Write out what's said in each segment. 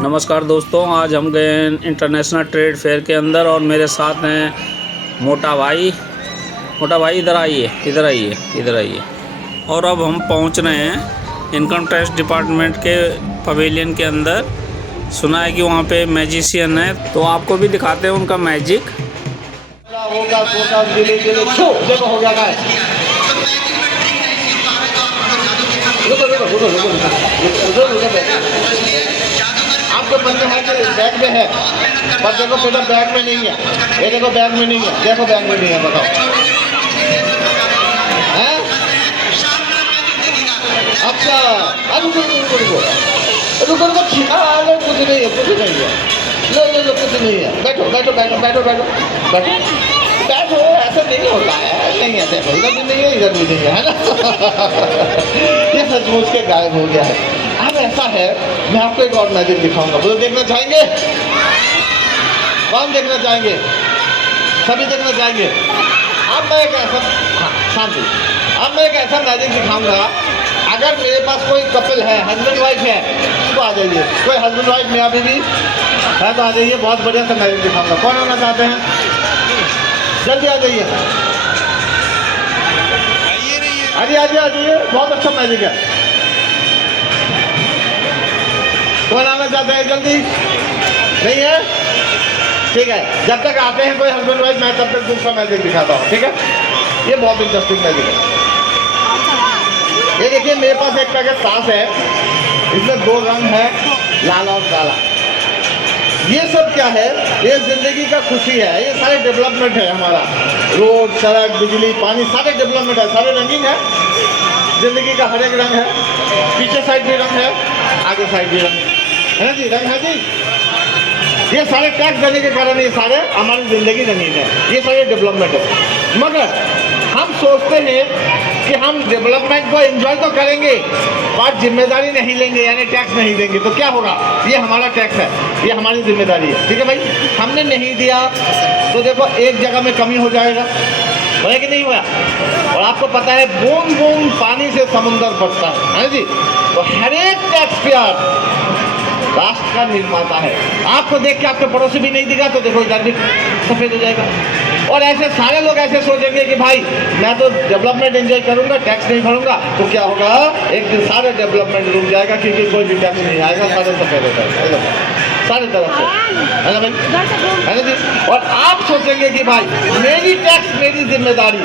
नमस्कार दोस्तों, आज हम गए इंटरनेशनल ट्रेड फेयर के अंदर और मेरे साथ हैं मोटा भाई। इधर आइए। और अब हम पहुंच रहे हैं इनकम टैक्स डिपार्टमेंट के पवेलियन के अंदर। सुना है कि वहां पे मैजिशियन है, तो आपको भी दिखाते हैं उनका मैजिक। आपको बंद है कि बैग में है, पर देखो बेटा बैग में नहीं है। ये देखो बैग में नहीं है, देखो बैग में नहीं है, बताओ हैं? अच्छा रुको कुछ नहीं है, कुछ नहीं है। लो कुछ नहीं है। बैठो। ऐसा नहीं होता है, नहीं है। देखो इधर भी नहीं है ना। ये सचमुच के गायब हो गया है। अब ऐसा है, मैं आपको एक और मैजिक दिखाऊंगा। बोलो देखना चाहेंगे? कौन देखना चाहेंगे? सभी देखना चाहेंगे। अब मैं एक ऐसा शांति अब मैं एक ऐसा मैजिक दिखाऊंगा। अगर मेरे पास कोई कपल है, हस्बैंड वाइफ है, तो आ जाइए। कोई हस्बैंड वाइफ में अभी भी है तो आ जाइए। बहुत बढ़िया सा मैजिक दिखाऊंगा। कौन होना चाहते हैं? जल्दी आ जाइए। आइए। बहुत अच्छा मैजिक है। कौन आना चाहते हैं? जल्दी नहीं है? ठीक है, जब तक आते हैं कोई हस्बैंड वाइफ, मैं तब तक दूसरा मैजिक दिखाता हूँ। ठीक है, ये बहुत इंटरेस्टिंग मैजिक है। ये देखिए, मेरे पास एक पैकेट सांस है। इसमें 2 रंग है, लाल और काला। ये सब क्या है? ये जिंदगी का खुशी है। ये सारे डेवलपमेंट है हमारा। रोड, सड़क, बिजली, पानी, सारे डेवलपमेंट है, सारे रंगीन है। जिंदगी का हर एक रंग है। पीछे साइड भी रंग है, आगे साइड भी रंग है जी, रंग है जी। ये सारे टैक्स देने के कारण ये सारे हमारी जिंदगी रंगीन है। ये सारे डेवलपमेंट है। मगर हम सोचते हैं कि हम डेवलपमेंट को एंजॉय तो करेंगे, पर जिम्मेदारी नहीं लेंगे, यानी टैक्स नहीं देंगे। तो क्या होगा? ये हमारा टैक्स है, ये हमारी जिम्मेदारी है। ठीक है भाई, हमने नहीं दिया तो देखो एक जगह में कमी हो जाएगा, हुआ कि नहीं हुआ? और आपको पता है, बूंद बूंद पानी से समुंदर बढ़ता है जी। तो हर एक टैक्स पेयर राष्ट्र का निर्माता है। आपको देख के आपके पड़ोसी भी नहीं दिखा तो देखो इधर भी सफेद हो जाएगा। और ऐसे सारे लोग ऐसे सोचेंगे कि भाई मैं तो डेवलपमेंट एंजॉय करूंगा, टैक्स नहीं भरूंगा। तो क्या होगा? एक दिन सारे डेवलपमेंट रुक जाएगा, क्योंकि कोई भी टैक्स नहीं आएगा, सारे सफेद हो जाएगा सारे तरफ से, है ना भाई? है ना जी? और आप सोचेंगे कि भाई मेरी टैक्स मेरी जिम्मेदारी,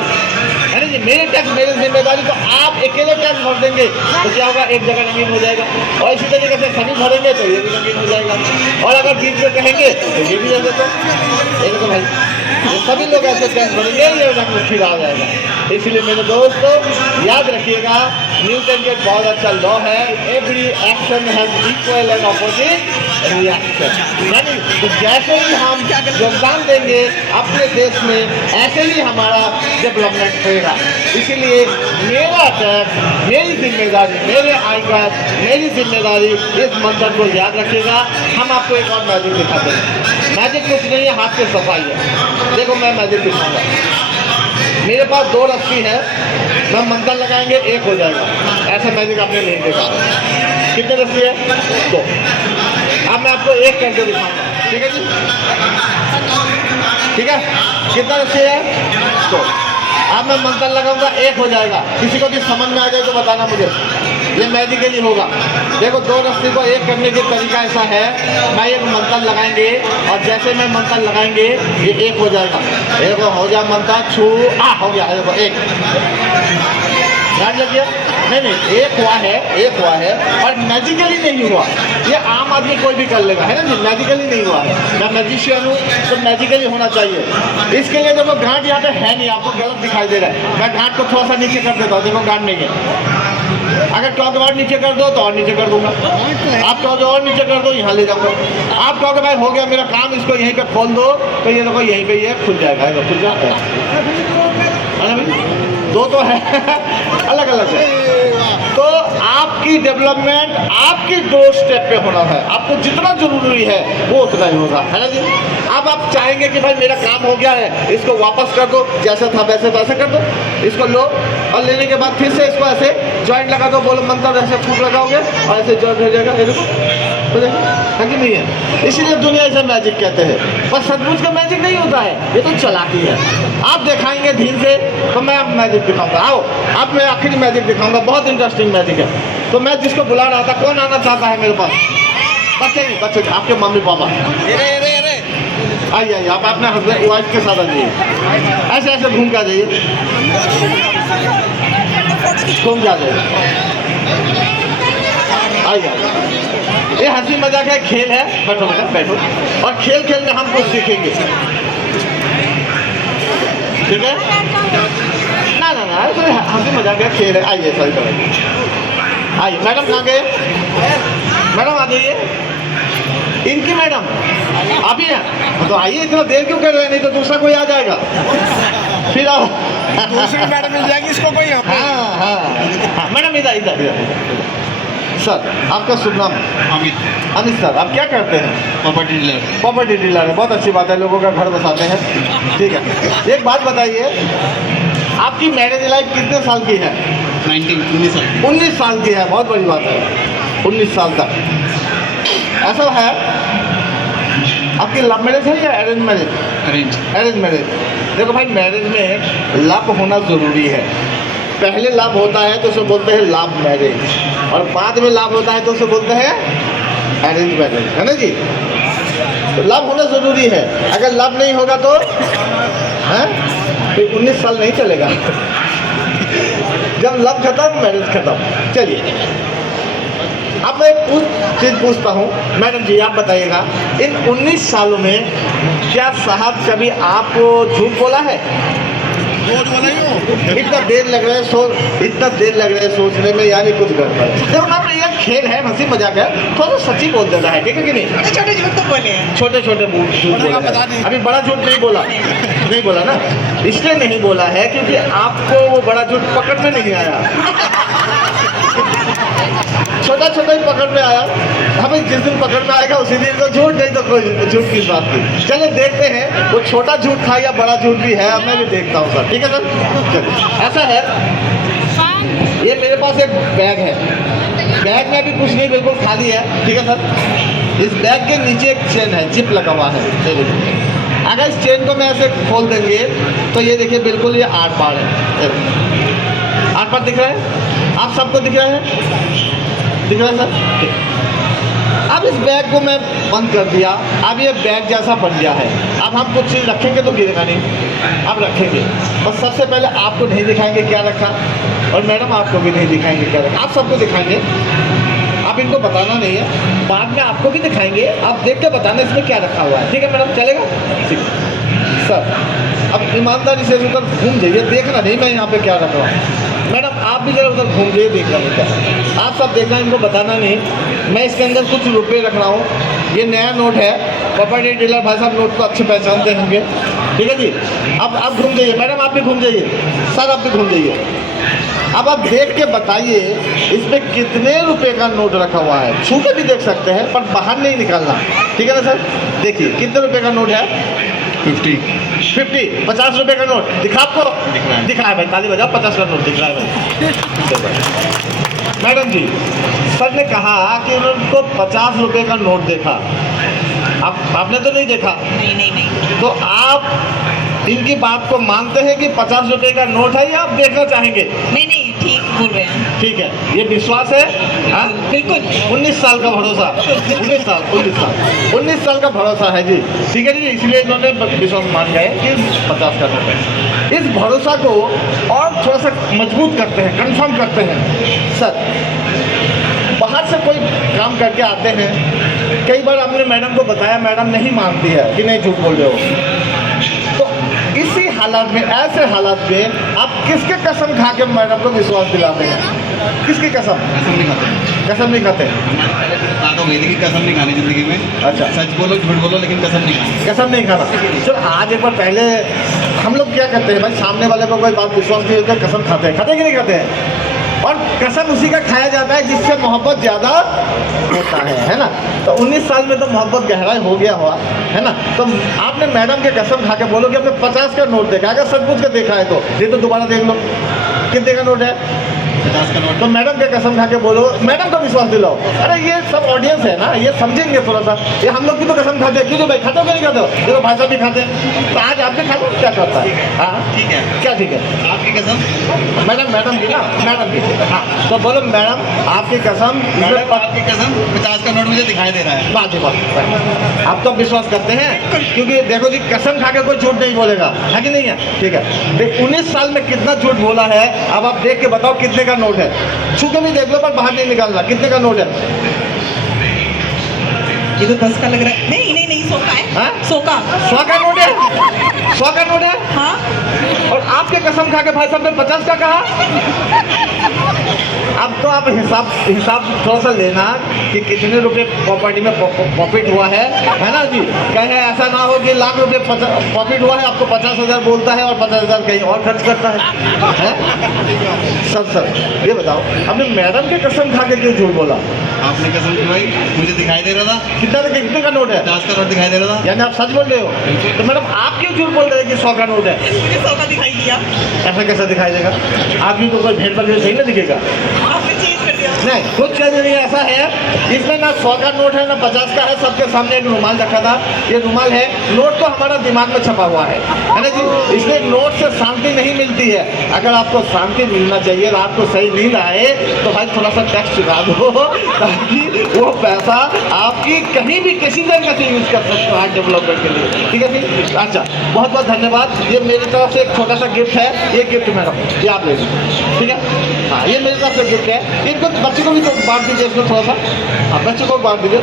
है ना जी, मेरी टैक्स मेरी जिम्मेदारी। तो आप अकेले टैक्स भर देंगे तो क्या होगा? एक जगह रंगीन हो जाएगा। और इसी तरीके से सभी भरेंगे तो ये भी रंगीन हो जाएगा। और अगर बीच में कहेंगे तो ये भी रह देते। देखो भाई, ये सभी लोग ऐसे टैक्स भरेंगे, ये रंग फिर आ जाएगा। इसलिए मेरे दोस्तों याद रखिएगा, न्यूटन के बहुत अच्छा लॉ है, every action has equal and opposite reaction. यानी तो जैसे ही हम योगदान देंगे अपने देश में, ऐसे ही हमारा डेवलपमेंट होगा। इसीलिए मेरा टैक्स मेरी जिम्मेदारी, मेरे आयकर मेरी जिम्मेदारी, इस मंत्र को याद रखिएगा। हम आपको एक और मैजिक दिखाते हैं। मैजिक कुछ नहीं है, हाथ की सफाई है। देखो मैं मैजिक दिखाऊंगा। मेरे पास 2 रस्सी है, मैं मंत्र लगाएंगे एक हो जाएगा। ऐसा मैजिक आपने नहीं देखा। कितने रस्सी है? 2। अब मैं आपको एक करके दिखाऊंगा। ठीक है जी? ठीक है, कितना रस्सी है? 2। अब मैं मंत्र लगाऊंगा, एक हो जाएगा। किसी को भी समझ में आ जाए तो बताना मुझे। ये मैजिकली होगा। देखो 2 रस्सी को एक करने का तरीका ऐसा है, मैं एक मंत्र लगाएंगे और जैसे मैं मंत्र लगाएंगे ये एक हो जाएगा। देखो हो जाए मंत्र, छू हो गया। देखो एक, ध्यान रखिए। नहीं एक हुआ है और मैजिकली नहीं हुआ। ये आम आदमी कोई भी कर लेगा, है ना जी? मैजिकली नहीं हुआ है। मैं मैजिशियन हूँ तो मैजिकली होना चाहिए। इसके लिए देखो गांठ यहाँ पे है नहीं, आपको गलत दिखाई दे रहा है। मैं गांठ को थोड़ा सा नीचे कर देता हूँ। देखो गांठ नहीं है। अगर टॉक और नीचे कर दो तो और नीचे कर दूंगा। आप टॉक और नीचे कर दो, यहाँ ले जाऊंगा। आप टॉक भाई हो गया मेरा काम, इसको यहीं पे खोल दो तो ये देखो यहीं पे ये खुल जाएगा। खुल जाएगा, है ना? 2 तो है अलग अलग है। तो आपकी डेवलपमेंट आपकी 2 स्टेप पे होना है। आपको जितना जरूरी है वो उतना ही होगा, है ना जी? अब आप चाहेंगे कि भाई मेरा काम हो गया है, इसको वापस कर दो, जैसा था वैसे वैसे कर दो। इसको लो और लेने के बाद फिर से इसको ऐसे जॉइंट लगा दो। बोलो मंत्र, ऐसे फूक लगाओगे और ऐसे जॉइंट हो जाएगा। ये देखो है कि नहीं है? इसीलिए दुनिया इसे मैजिक कहते हैं, पर सचमुच का मैजिक नहीं होता है, ये तो चालाकी है। आप दिखाएंगे धीरे से तो मैं अब मैजिक दिखाऊंगा। आओ, अब मैं आखिरी मैजिक दिखाऊंगा, बहुत इंटरेस्टिंग मैजिक है। तो मैं जिसको बुला रहा था, कौन आना चाहता है मेरे पास? बच्चे नहीं, बच्चे आपके मम्मी पापा आइए, आप अपने हस्बैंड वाइफ के साथ आ जाइए, ऐसे ऐसे घूम के आ जाइए, घूम के आ जाइए, आइए। ये हंसी मजाक है, खेल है, बैठो बेटा बैठो, और खेल खेल में हम कुछ सीखेंगे, ठीक है ना? ना ना, तो हंसी मजाक है, खेल है। आइए सही करें, आइए। मैडम कहाँ गए? मैडम आ जाइए। इनकी मैडम आप ही हैं, तो आइए, इतना देर क्यों कर रहे हैं? नहीं तो दूसरा कोई आ जाएगा, फिर आओ। दूसरी मैडम मिल जाएगी इसको कोई यहाँ पे। हाँ हाँ, मैडम इधर इधर इधर। सर आपका शुभ नाम? अमित। अमित सर, आप क्या करते हैं? Property dealer. प्रॉपर्टी डीलर है, बहुत अच्छी बात है, लोगों का घर बसाते हैं, ठीक है। एक बात बताइए, आपकी मैरिज लाइफ कितने साल की है? 19 साल की है, बहुत बड़ी बात है, 19 साल तक। ऐसा है, आपकी लव मैरिज है या अरेंज मैरिज? Arrange marriage. देखो भाई, मैरिज में लव होना ज़रूरी है। पहले लव होता है तो उसे बोलते हैं लव मैरिज, और बाद में लव होता है तो उसे बोलते हैं अरेंज मैरिज, है ना जी? तो लव होना ज़रूरी है, अगर लव नहीं होगा तो हैं फिर 19 साल नहीं चलेगा। जब लव खत्म, मैरिज खत्म। चलिए, अब मैं चीज़ पूछता हूँ, मैडम जी आप बताइएगा, इन 19 सालों में क्या साहब कभी आपको झूठ बोला है? इतना देर लग रहा है सोचने में, यानी कुछ गड़बड़। देखो मैम, ये खेल है, हंसी मजाक है, थोड़ा सच्ची बोल देना है, ठीक है कि नहीं? छोटे झूठ तो बोले हैं, छोटे झूठ बोले। अभी बड़ा झूठ नहीं बोला ना, इसलिए नहीं बोला है क्योंकि आपको वो बड़ा झूठ पकड़ में नहीं आया, छोटा ही पकड़ में आया। हमें जिस दिन पकड़ में आएगा उसी दिन तो झूठ, नहीं तो कोई झूठ की बात नहीं। चलिए देखते हैं वो छोटा झूठ था या बड़ा झूठ भी है, अब मैं भी देखता हूँ सर, ठीक है सर? ऐसा है, ये मेरे पास एक बैग है, बैग में भी कुछ नहीं, बिल्कुल खाली है, ठीक है सर? इस बैग के नीचे एक चेन है, जिप लगा हुआ है, अगर इस चेन को मैं ऐसे खोल देंगे तो ये देखिए बिल्कुल ये आर पार है, आर पार दिख रहा है? आप सबको दिख रहा है? दिख रहा है सर? अब इस बैग को मैं बंद कर दिया, अब ये बैग जैसा बन गया है। अब हम कुछ चीज़ रखेंगे तो गिरेगा नहीं, अब रखेंगे, बस सबसे पहले आपको नहीं दिखाएंगे क्या रखा, और मैडम आपको भी नहीं दिखाएंगे क्या रखा, आप सबको दिखाएंगे, आप इनको बताना नहीं है, बाद में आपको भी दिखाएंगे, आप देख के बताना इसमें क्या रखा हुआ है, ठीक है मैडम? चलेगा? ठीक है सर। अब ईमानदारी से उधर घूम जाइए, देखना नहीं मैं यहाँ पे क्या रख रहा हूँ। मैडम आप भी जरा उधर घूम जाइए, देखना बेटा, आप सब देखना, इनको बताना नहीं। मैं इसके अंदर कुछ रुपए रख रहा हूँ, ये नया नोट है, प्रॉपर्टी डीलर भाई साहब नोट को अच्छे पहचानते होंगे, ठीक है जी? अब आप घूम जाइए, मैडम आप भी घूम जाइए, सर आप भी घूम जाइए। अब आप देख के बताइए इसमें कितने रुपए का नोट रखा हुआ है, छू के भी देख सकते हैं पर बाहर नहीं निकालना, ठीक है ना सर? देखिए कितने रुपए का नोट है? 50 रुपए का नोट दिखा आपको? दिख रहा है भाई, ताली बजाओ, 50 का नोट दिख रहा है भाई। मैडम जी, सर ने कहा कि उनको 50 रुपए का नोट देखा, आपने तो नहीं देखा? नहीं। तो आप इनकी बात को मानते हैं कि 50 रुपए का नोट है, या आप देखना चाहेंगे? नहीं, ठीक बोल रहे हैं। ठीक है, ये विश्वास है? हाँ बिल्कुल। 19 साल का भरोसा, 19 साल का भरोसा है जी, ठीक है जी, इसलिए इन्होंने विश्वास मान गए कि 50 का नोट है। इस भरोसा को और थोड़ा सा मजबूत करते हैं, कंफर्म करते हैं। सर बाहर से कोई काम करके आते हैं, कई बार हमने मैडम को बताया, मैडम नहीं मानती है कि नहीं झूठ बोल रहे हो, तो इसी हालात में, ऐसे हालात में आप किसके कसम खा के मैडम को विश्वास दिलाते हैं? किसकी कसम? कसम नहीं खाते। बात हो गई थी कि कसम नहीं खानी जिंदगी में। अच्छा, सच बोलो झूठ बोलो लेकिन कसम नहीं खानी। कसम नहीं खाना। चलो आज एक बार, पहले हम लोग क्या करते हैं भाई, सामने वाले को कोई बात विश्वास नहीं होता, कसम खाते हैं कि नहीं खाते हैं? और कसम उसी का खाया जाता है जिससे मोहब्बत ज़्यादा होता है ना? तो 19 साल में तो मोहब्बत गहराई हो गया हुआ है ना? तो आपने मैडम के कसम खा के बोलो कि आपने 50 का नोट देखा, अगर सचमुच का देखा है तो ये तो दोबारा देख लो, कितने का नोट है? 50 का नोट तो मैडम के कसम खा के बोलो, मैडम को विश्वास दिलाओ। अरे ये सब ऑडियंस है ना, ये समझेंगे थोड़ा सा। ये हम लोग भी तो कसम खाते हैं, क्यों भाई खाते हो क्या नहीं खाते हो? देखो भाई साहब भी खाते हैं, तो आज आप भी खा लो, क्या करता है? हाँ ठीक है। क्या ठीक है? आपकी कसम मैडम की ना, मैडम की। हाँ तो बोलो मैडम आपकी कसम, मैडम आपकी कसम 50 का नोट मुझे दिखाई दे रहा है। बात आप तो विश्वास करते हैं, क्योंकि देखो जी कसम खा के कोई झूठ नहीं बोलेगा, है कि नहीं है? ठीक है। 19 साल में कितना झूठ बोला है, अब आप देख के बताओ कितने का नोट है। छू के भी देख लो पर बाहर नहीं निकालना, कितने का नोट है? ये तो 10 का लग रहा है। नहीं 100 का है। हाँ? 100 का 100 का नोट है, 100 का नोट है। हाँ और आपके कसम खा के भाई साहब ने 50 का कहा। अब तो आप हिसाब थोड़ा सा लेना कि कितने रुपए प्रॉपर्टी में प्रॉफिट हुआ है ना जी? कहे ऐसा ना हो कि लाख रुपए प्रॉफिट हुआ है, आपको 50,000 बोलता है और 50,000 कहीं और खर्च करता है? सर ये बताओ, आपने मैडम के कसम खा के क्यों झूठ बोला? आपने कसम की भाई, मुझे दिखाई दे रहा था। कितने का नोट है? 50 का नोट दिखाई दे रहा था। यानी आप सच बोल रहे हो? तो मैडम आप क्यों झूठ बोल रहे हैं कि 100 का नोट है? मुझे 100 का दिखाई दिया। ऐसा कैसा दिखाई देगा? आदमी को कोई भेड़ बकरी सही ना दिखेगा? आपने चेंज कर दिया। नहीं, कुछ कहने नहीं, ऐसा है इसमें ना 100 का नोट है ना 50 का है। सबके सामने एक रुमाल रखा था, ये रुमाल है, नोट तो हमारा दिमाग में छपा हुआ है ना जी? इसलिए नोट से शांति नहीं मिलती है। अगर आपको शांति मिलना चाहिए, रात को सही नींद आए, तो भाई थोड़ा सा टैक्स चुका दो, ताकि वो पैसा आपकी कहीं भी किसी तरीके से यूज कर सकते हो आज डेवलपमेंट के लिए। ठीक है जी? अच्छा, बहुत बहुत धन्यवाद। ये मेरी तरफ से एक छोटा सा गिफ्ट है, ये गिफ्ट मैडम, ये आप ले लीजिए। ठीक है? हाँ, ये मेरी तरफ से गिफ्ट है। इनको बच्चे को भी तो बांट दीजिए इसमें थोड़ा सा। हाँ, बच्चे को बांट दीजिए,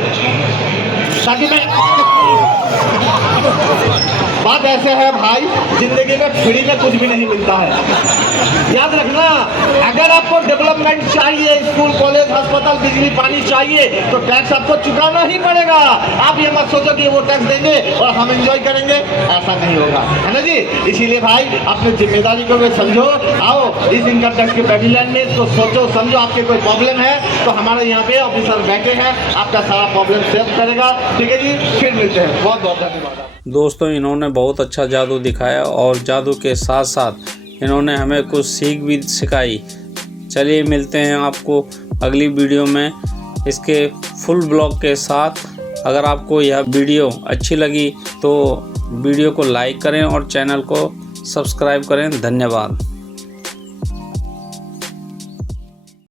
ताकि मैं बात ऐसे है भाई, जिंदगी में फ्री में कुछ भी नहीं मिलता है। याद रखना, अगर आपको डेवलपमेंट चाहिए, स्कूल कॉलेज अस्पताल बिजली पानी चाहिए, तो टैक्स आपको चुकाना ही पड़ेगा। आप ये मत सोचो कि वो टैक्स देंगे और हम एंजॉय करेंगे, ऐसा नहीं होगा, है ना जी? इसीलिए भाई अपनी जिम्मेदारी को भी समझो। आओ इस इनकम टैक्स के पैविलियन में, तो सोचो समझो, आपके कोई प्रॉब्लम है तो हमारे यहाँ पे ऑफिसर बैठे हैं, आपका सारा प्रॉब्लम सॉल्व करेगा। ठीक है जी, फिर मिलते हैं। बहुत बहुत धन्यवाद। दोस्तों इन्होंने बहुत अच्छा जादू दिखाया और जादू के साथ साथ इन्होंने हमें कुछ सीख भी सिखाई। चलिए मिलते हैं आपको अगली वीडियो में इसके फुल ब्लॉग के साथ। अगर आपको यह वीडियो अच्छी लगी तो वीडियो को लाइक करें और चैनल को सब्सक्राइब करें। धन्यवाद।